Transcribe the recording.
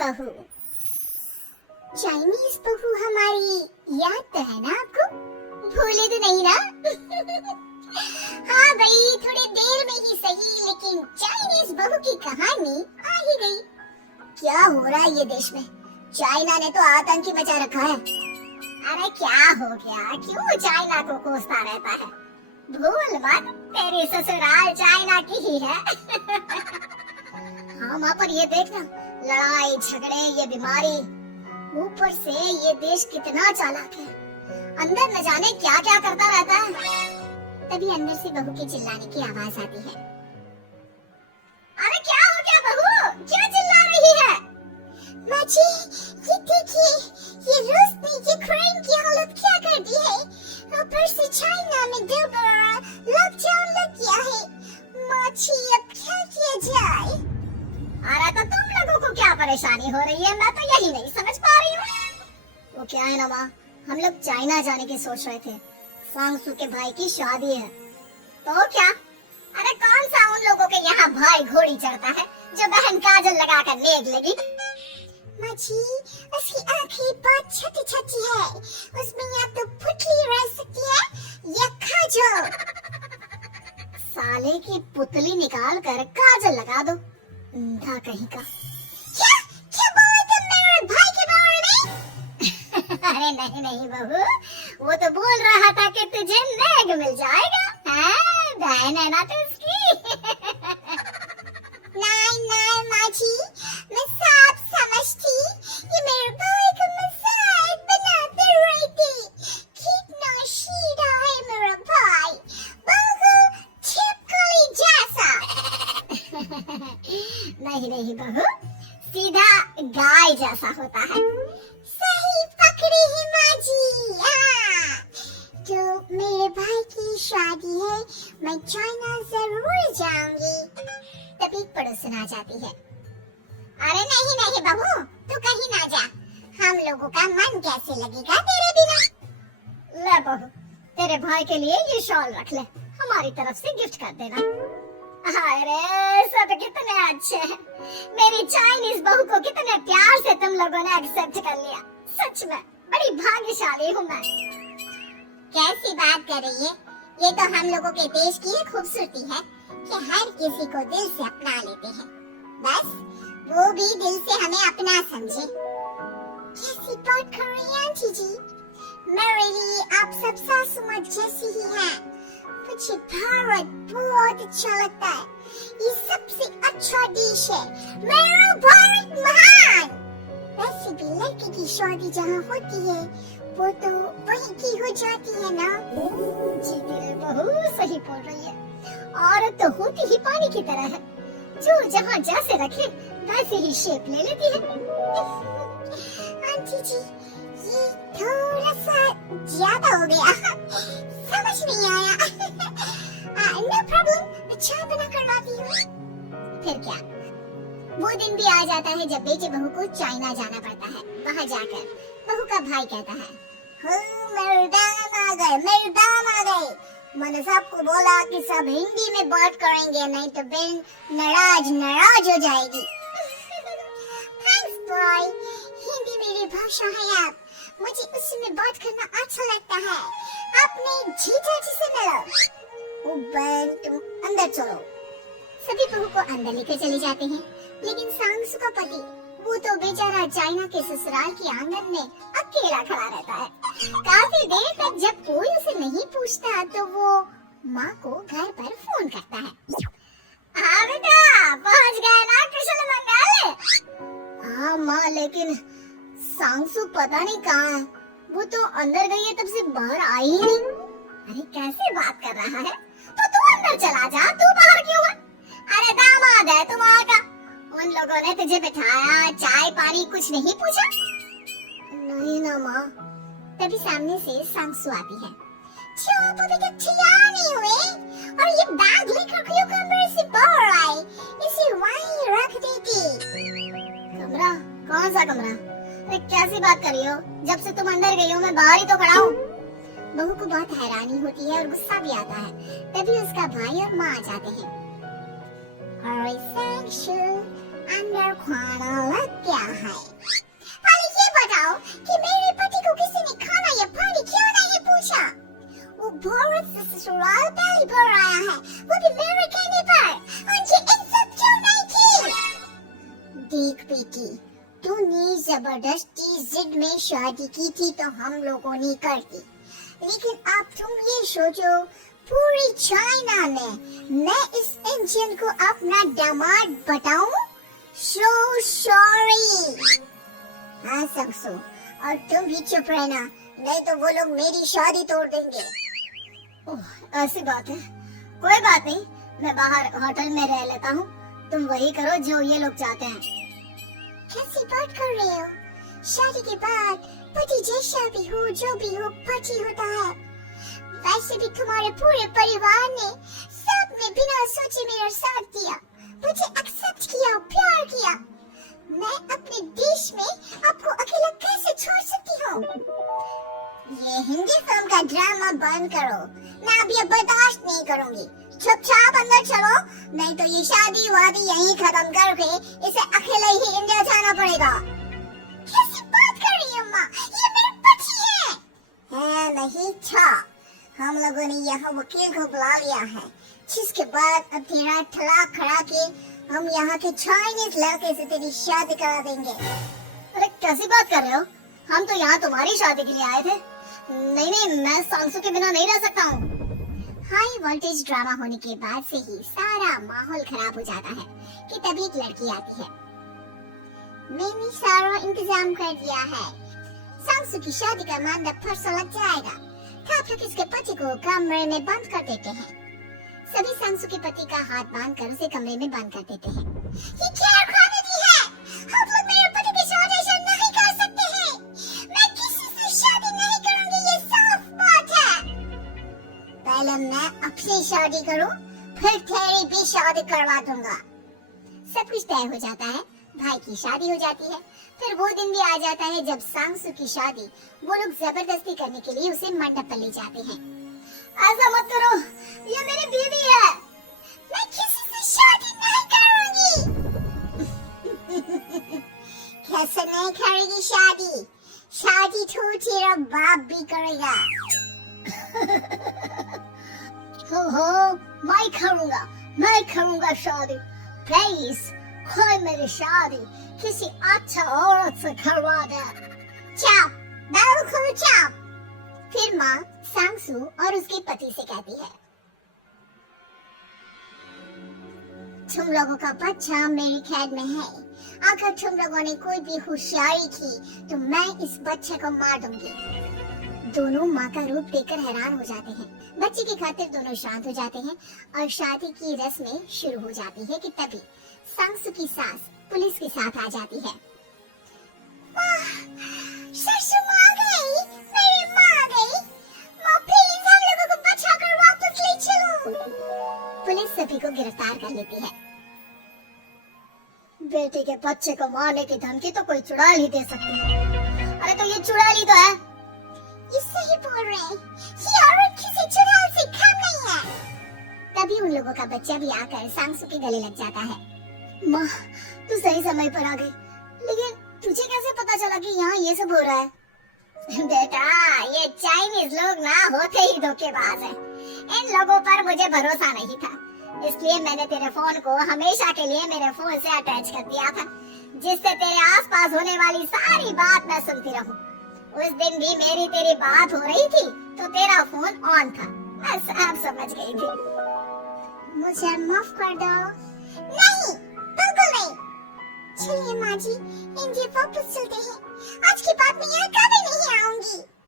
बहू। चाइनीज बहू हमारी याद तो है ना आपको? भूले तो नहीं ना? हाँ भाई, थोड़ी देर में ही सही, लेकिन चाइनीज बहू की कहानी आ ही गई। क्या हो रहा है ये देश में? चाइना ने तो आतंक ही मचा रखा है। अरे क्या हो गया? क्यों चाइना को कोसता रहता है? भूल मत, तेरी ससुराल चाइना की ही है। हाँ माँ, पर ये देखना, लड़ाई झगड़े, ये बीमारी, ऊपर से ये देश कितना चालाक है। अंदर न जाने क्या क्या करता रहता है। तभी अंदर से बहू के चिल्लाने की आवाज आती है। अरे क्या हो गया बहू? क्यों चिल्ला रही है? माँ जी, ये देखिए, ये रूस ने यूक्रेन की हालत क्या कर दी है। ऊपर से चाइना में दोबारा लॉकडाउन लग गया है। माँ जी, अब क्या किया जाए? अरे तो तुम लोगों को क्या परेशानी हो रही है? मैं तो यही नहीं समझ पा रही हूँ। वो क्या है ना माँ, हम लोग चाइना जाने की सोच रहे थे। सांगसू के भाई की शादी है। तो क्या? अरे कौन सा उन लोगों के यहाँ भाई घोड़ी चढ़ता है जो बहन काजल लगाकर नेक लगी? माँ जी, उसकी आंखें बहुत छोटी छोटी है, उसमें या तो पुतली रह सकती है या काजल। साले की पुतली निकाल कर काजल लगा दो, अंधा कहीं का। क्या क्या बोले तुम मेरे भाई के बारे में? अरे नहीं नहीं बहू, वो तो बोल रहा था कि तुझे नेग मिल जाएगा। बहन है ना तू उसकी। नहीं नहीं माँ जी, मैं सब समझती, ये मेरे भाई का मजाक बनाते रहती। कितना सीधा है मेरा भाई, बिल्कुल छिपकली जैसा। नहीं नहीं बहू, सीधा गाय जैसा होता है। सही पकड़ी है माँ जी। हाँ, तो मेरे भाई की शादी है, मैं चाइना जरूर जाऊंगी। तभी पड़ोसन आ जाती है। अरे नहीं नहीं बहू, तू कहीं ना जा, हम लोगों का मन कैसे लगेगा तेरे बिना। ले बहू, तेरे भाई के लिए ये शॉल रख ले, हमारी तरफ से गिफ्ट कर देना। अरे सब कितने अच्छे हैं। मेरी चाइनीज बहू को कितने प्यार से तुम लोगों ने एक्सेप्ट कर लिया। सच में बड़ी भाग्यशाली हूँ मैं। कैसी बात कर रही है? ये तो हम लोगों के देश की खूबसूरती है कि हर किसी को दिल से अपना लेते हैं, बस वो भी दिल से हमें अपना समझे। कैसी बात कर रही हैं आंटी जी? मेरे लिए आप सब सासू माँ जैसी ही हैं। मुझे भारत बहुत अच्छा लगता है, ये सबसे अच्छा देश है। मेरा भारत महान। वैसे भी लड़की की शादी जहाँ होती है वो तो वहीं की हो जाती है ना? जी तेरे बहू सही बोल रही है। औरत तो होती ही पानी की तरह है, जो जहाँ जैसे रखे वैसे ही शेप ले लेती है। आंटी जी, ये थोड़ा सा ज्यादा हो गया, समझ नहीं आया। नो प्रॉब्लम, मैं चाय बना कर लाती हूँ। फिर क्या, वो दिन भी आ जाता है जब बेटे बहू को चाइना जाना पड़ता है। वहाँ जाकर बहू का भाई कहता है, मेरे दाम आ गए, मेरे दाम आ गए। मैंने सबको बोला कि सब हिंदी में बात करेंगे, नहीं तो बहन नाराज हो जाएगी। थैंक्स बॉय, हिंदी मेरी भाषा है। आप मुझे उसमें बात करना अच्छा लगता है। अपने जीजा जी से मिलो। ओ बहन, तुम अंदर चलो। सभी बहू को अंदर लेकर चले जाते हैं, लेकिन सांगसू का पति वो तो बेचारा चाइना के ससुराल के आंगन में अकेला खड़ा रहता है। काफी देर तक जब कोई उसे नहीं पूछता तो वो माँ को घर पर फोन करता है। हाँ बेटा, पहुँच गए ना कुशल मंगल? हाँ माँ, लेकिन सांगसू पता नहीं कहाँ है। वो तो अंदर गई है, तब से बाहर आई ही नहीं। अरे कैसे बात कर रहा है? तो तू अंदर चला जा, तू बाहर क्यों है? अरे दामाद है तुम वहाँ का, उन लोगों ने तुझे बिठाया, चाय पानी कुछ नहीं पूछा? नहीं ना माँ। तभी सामने से सांगसू आती है। आप अभी तक तैयार नहीं हुए और ये बैग लेकर क्यों कमरे से बाहर आए? इसे वहीं रख देती। कमरा? कौन सा कमरा? अरे कैसी बात कर रही हो? जब से तुम अंदर गई हो मैं बाहर ही तो खड़ा हूँ। बहू को बहुत हैरानी होती है और गुस्सा भी आता है। तभी उसका भाई और माँ आ जाते हैं। अरे सांगसू, अंदर खाना क्या है? पहले ये बताओ कि मेरे पति को किसी ने खाना या पानी क्यों नहीं पूछा? वो भारत से ससुराल पहली बार आया है, वो भी मेरे कहने पर। उनकी इज्जत क्यों नहीं की? देख बेटी, तूने जबरदस्ती जिद में शादी की थी तो हम लोगों ने कर दी, लेकिन अब तुम ये सोचो, पूरी चाइना में मैं इस इंडियन को अपना दामाद बताऊं? So sorry। हाँ संगसू, और तुम भी चुप रहना, नहीं तो वो लोग मेरी शादी तोड़ देंगे। ओह, ऐसी बात है। कोई बात नहीं, मैं बाहर होटल में रह लेता हूँ, तुम वही करो जो ये लोग चाहते हैं। कैसी बात कर रहे हो? शादी के बाद पति जैसा भी हो, जो भी हो, पति होता है। वैसे भी तुम्हारे पूरे परिवार ने सबने बिना सोचे मेरा साथ दिया, मुझे एक्सेप्ट किया, प्यार किया। मैं अपने देश में आपको अकेला कैसे छोड़ सकती हूँ? ये हिंदी फिल्म का ड्रामा बंद करो, मैं अब ये बर्दाश्त नहीं करूँगी। चुपचाप अंदर चलो, नहीं तो ये शादी वादी यहीं खत्म करके इसे अकेले ही इंडिया जाना पड़ेगा। कैसी बात कर रही है अम्मा? ये मेरे पति है नहीं था। हम लोगों ने यहाँ वकील को बुला लिया है, जिसके बाद अब तेरा तलाक करा के हम यहाँ के चाइनीज लड़के से तेरी शादी करा देंगे। अरे कैसी बात कर रहे हो? हम तो यहाँ तुम्हारी शादी के लिए आए थे। नहीं नहीं, मैं सांसू के बिना नहीं रह सकता हूँ। हाई वोल्टेज ड्रामा होने के बाद से ही सारा माहौल खराब हो जाता है कि तभी एक लड़की आती है। मैंने सारा इंतजाम कर दिया है, सांसू की शादी का मंडप परसों लग जाएगा। तब तक इसके पति को कमरे में बंद कर देते हैं। सभी सांसू के पति का हाथ बांधकर उसे कमरे में बंद कर देते हैं। ये क्या खामियाजी है? हम लोग मेरे पति के साथ ऐसा नहीं कर सकते हैं। मैं किसी से शादी नहीं करूंगी, ये साफ बात है। पहले मैं अपनी शादी करूं, फिर तेरी भी शादी करवा दूंगा। सब कुछ तय हो जाता है, भाई की शादी हो जाती है। फिर वो दिन भी आ जाता है जब सांसू की शादी वो लोग जबरदस्ती करने के लिए उसे मंडप पर ले जाते हैं। ऐसा मत करो, ये मेरी बीवी है। मैं किसी से शादी नहीं करूंगी। कैसे नहीं करेगी शादी? शादी तो तेरा बाप भी करेगा। हो, मैं करूंगा शादी। प्लीज कोई मेरी शादी किसी अच्छा औरत से करवा दे। चुप, बिल्कुल चुप। फिर माँ सांसू और उसके पति से कहती है, तुम लोगों का बच्चा मेरी कैद में है। अगर तुम लोगों ने कोई भी होशियारी की तो मैं इस बच्चे को मार दूंगी। दोनों माँ का रूप देखकर हैरान हो जाते हैं। बच्चे की खातिर दोनों शांत हो जाते हैं और शादी की रस्में शुरू हो जाती है कि तभी सांसू की सास पुलिस के साथ आ जाती है। ससुर माँ आ गई, मेरी माँ आ गई। माँ प्लीज हम लोगों को बचाकर वापस ले चलो। पुलिस सभी को गिरफ्तार कर लेती है। बेटे के बच्चे को मारने की धमकी तो कोई चुड़ैल ही दे सकती है। अरे तो ये चुड़ैल ही तो है। ये सही बोल रहे हैं, ये औरत किसी चुड़ैल से कम नहीं है। तभी उन लोगों का बच्चा भी आकर सांसू के गले लग जाता है। माँ, तू सही समय पर आ गई, लेकिन तुझे कैसे पता चला कि यहाँ ये सब हो रहा है? बेटा, ये चाइनीज लोग ना होते ही धोखेबाज हैं। इन लोगों पर मुझे भरोसा नहीं था, इसलिए मैंने तेरे फोन को हमेशा के लिए मेरे फोन से अटैच कर दिया था, जिससे तेरे आसपास होने वाली सारी बात मैं सुनती रहूं। उस दिन भी मेरी तेरी बात हो रही थी तो तेरा फोन ऑन था, मैं सब समझ गई थी। मुझे माफ कर दो। नहीं, बिल्कुल नहीं। चलिए माँ जी, इंडिया वापस चलते हैं। आज के बाद मैं यहाँ कभी नहीं आऊंगी।